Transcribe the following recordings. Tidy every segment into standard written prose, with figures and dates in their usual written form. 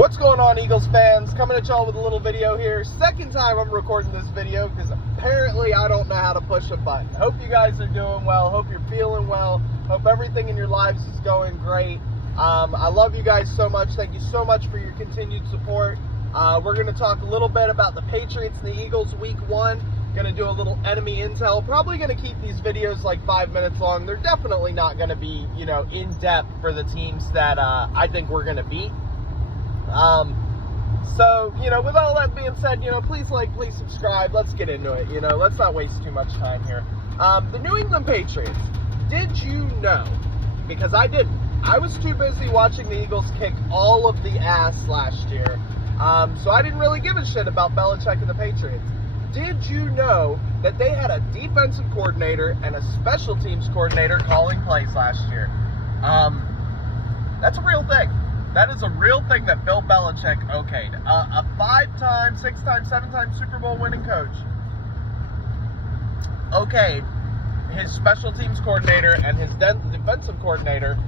What's going on, Eagles fans? Coming at y'all with a little video here. Second time I'm recording this video because apparently I don't know how to push a button. Hope you guys are doing well. Hope you're feeling well. Hope everything in your lives is going great. I love you guys so much. Thank you so much for your continued support. We're going to talk a little bit about the Patriots and the Eagles week 1. Going to do a little enemy intel. Probably going to keep these videos like 5 minutes long. They're definitely not going to be, in depth for the teams that I think we're going to beat. So, with all that being said, please like, please subscribe. Let's get into it. Let's not waste too much time here. The New England Patriots. Did you know? Because I didn't. I was too busy watching the Eagles kick all of the ass last year. So I didn't really give a shit about Belichick and the Patriots. Did you know that they had a defensive coordinator and a special teams coordinator calling plays last year? That's a real thing. That is a real thing that Bill Belichick okayed. A 5-time, 6-time, 7-time Super Bowl winning coach okayed his special teams coordinator and his defensive coordinator,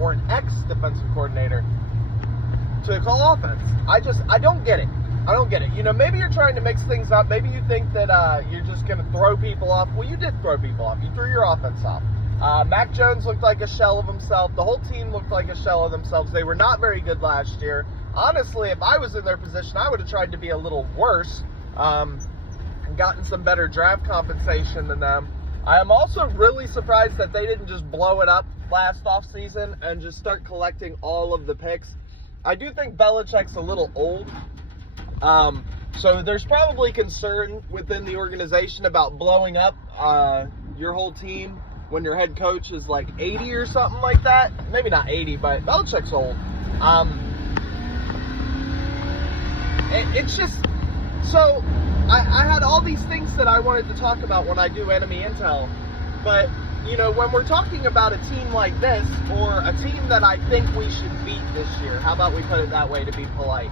or an ex-defensive coordinator, to call offense. I don't get it. I don't get it. Maybe you're trying to mix things up. Maybe you think that you're just going to throw people off. Well, you did throw people off. You threw your offense off. Mac Jones looked like a shell of himself. The whole team looked like a shell of themselves. They were not very good last year. Honestly, if I was in their position, I would have tried to be a little worse and gotten some better draft compensation than them. I am also really surprised that they didn't just blow it up last offseason and just start collecting all of the picks. I do think Belichick's a little old. So there's probably concern within the organization about blowing up your whole team when your head coach is like 80 or something like that. Maybe not 80, but Belichick's old. It's just, so I had all these things that I wanted to talk about when I do enemy intel, but when we're talking about a team like this, or a team that I think we should beat this year, how about we put it that way to be polite?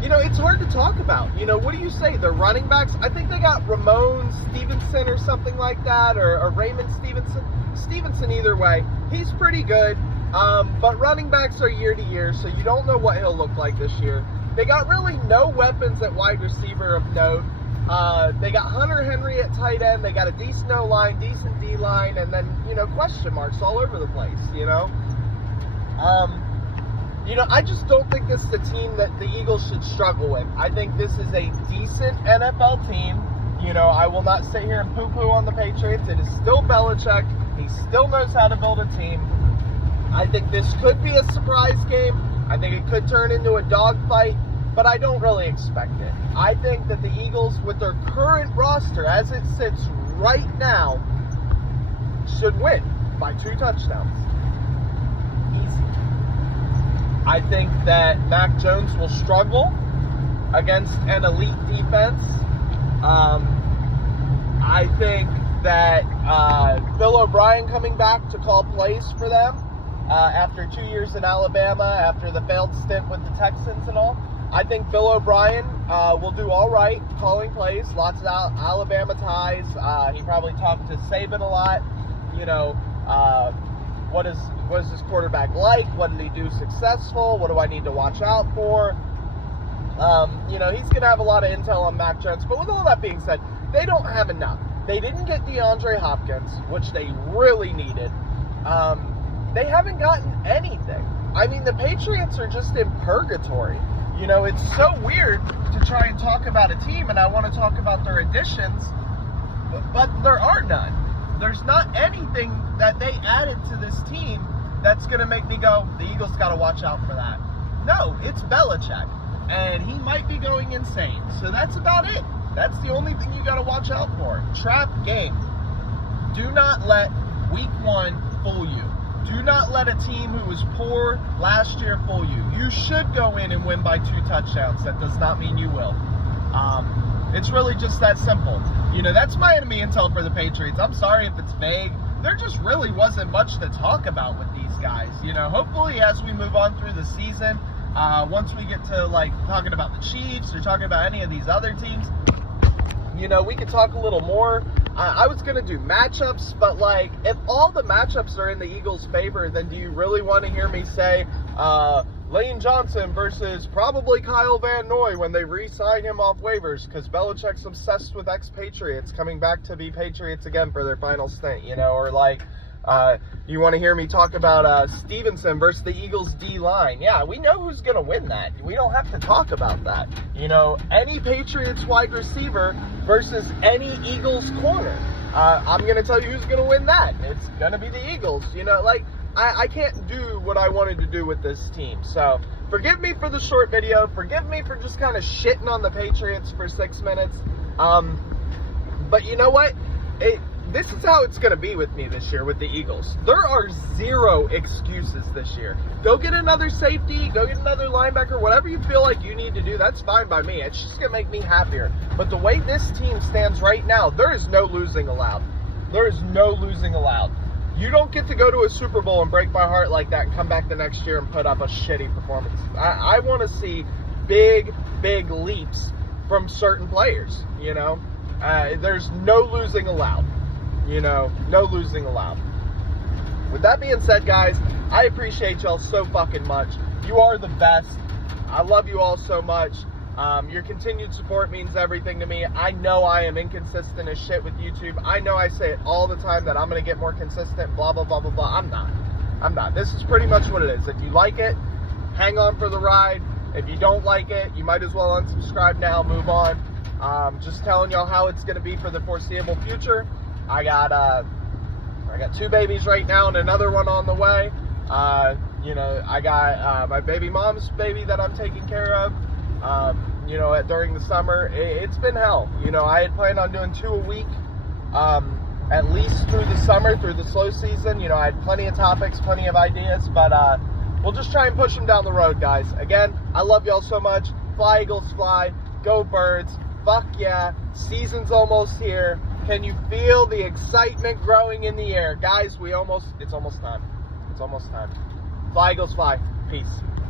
It's hard to talk about. What do you say? The running backs, I think they got Ramon Stevenson or something like that, or Raymond Stevenson, either way. He's pretty good, but running backs are year to year, so you don't know what he'll look like this year. They got really no weapons at wide receiver of note. They got Hunter Henry at tight end. They got a decent O-line, decent D-line, and then, question marks all over the place, I just don't think this is a team that the Eagles should struggle with. I think this is a decent NFL team. I will not sit here and poo-poo on the Patriots. It is still Belichick. He still knows how to build a team. I think this could be a surprise game. I think it could turn into a dogfight, but I don't really expect it. I think that the Eagles, with their current roster as it sits right now, should win by 2 touchdowns. Easy. I think that Mac Jones will struggle against an elite defense. I think that Bill O'Brien coming back to call plays for them after 2 years in Alabama, after the failed stint with the Texans and all, I think Bill O'Brien will do all right calling plays. Lots of Alabama ties. He probably talked to Saban a lot. What is this quarterback like? What did he do successful? What do I need to watch out for? He's going to have a lot of intel on Mac Jones. But with all that being said, they don't have enough. They didn't get DeAndre Hopkins, which they really needed. They haven't gotten anything. I mean, the Patriots are just in purgatory. It's so weird to try and talk about a team, and I want to talk about their additions, but there are none. There's not anything that they added to this team that's going to make me go, the Eagles got to watch out for that. No, it's Belichick, and he might be going insane. So that's about it. That's the only thing you got to watch out for. Trap game. Do not let week 1 fool you. Do not let a team who was poor last year fool you. You should go in and win by 2 touchdowns. That does not mean you will. It's really just that simple. That's my enemy intel for the Patriots. I'm sorry if it's vague. There just really wasn't much to talk about with these guys. Hopefully as we move on through the season, once we get to talking about the Chiefs or talking about any of these other teams, we could talk a little more. I was going to do matchups, but if all the matchups are in the Eagles' favor, then do you really want to hear me say Lane Johnson versus probably Kyle Van Noy when they re-sign him off waivers, because Belichick's obsessed with ex-Patriots coming back to be Patriots again for their final stint, you know, or like, you want to hear me talk about Stevenson versus the Eagles D-line. Yeah, we know who's going to win that. We don't have to talk about that. You know, any Patriots wide receiver versus any Eagles corner. I'm going to tell you who's going to win that. It's going to be the Eagles. You know, like, I can't do what I wanted to do with this team. So, forgive me for the short video. Forgive me for just kind of shitting on the Patriots for 6 minutes. But you know what? This is how it's going to be with me this year with the Eagles. There are zero excuses this year. Go get another safety, go get another linebacker, whatever you feel like you need to do, that's fine by me. It's just going to make me happier. But the way this team stands right now, there is no losing allowed. There is no losing allowed. You don't get to go to a Super Bowl and break my heart like that and come back the next year and put up a shitty performance. I want to see big, big leaps from certain players, you know. There's no losing allowed. You know, no losing allowed. With that being said, guys, I appreciate y'all so fucking much. You are the best. I love you all so much. Your continued support means everything to me. I know I am inconsistent as shit with YouTube. I know I say it all the time that I'm going to get more consistent, blah, blah, blah, blah, blah. I'm not. This is pretty much what it is. If you like it, hang on for the ride. If you don't like it, you might as well unsubscribe now, move on. Just telling y'all how it's going to be for the foreseeable future. I got 2 babies right now and another one on the way. You know, I got my baby mom's baby that I'm taking care of. You know, during the summer, it's been hell. You know, I had planned on doing 2 a week, at least through the summer, through the slow season. You know, I had plenty of topics, plenty of ideas, but we'll just try and push them down the road, guys. Again, I love y'all so much. Fly, Eagles, fly. Go, Birds. Fuck yeah. Season's almost here. Can you feel the excitement growing in the air? Guys, it's almost time. It's almost time. Fly, Eagles, fly. Peace.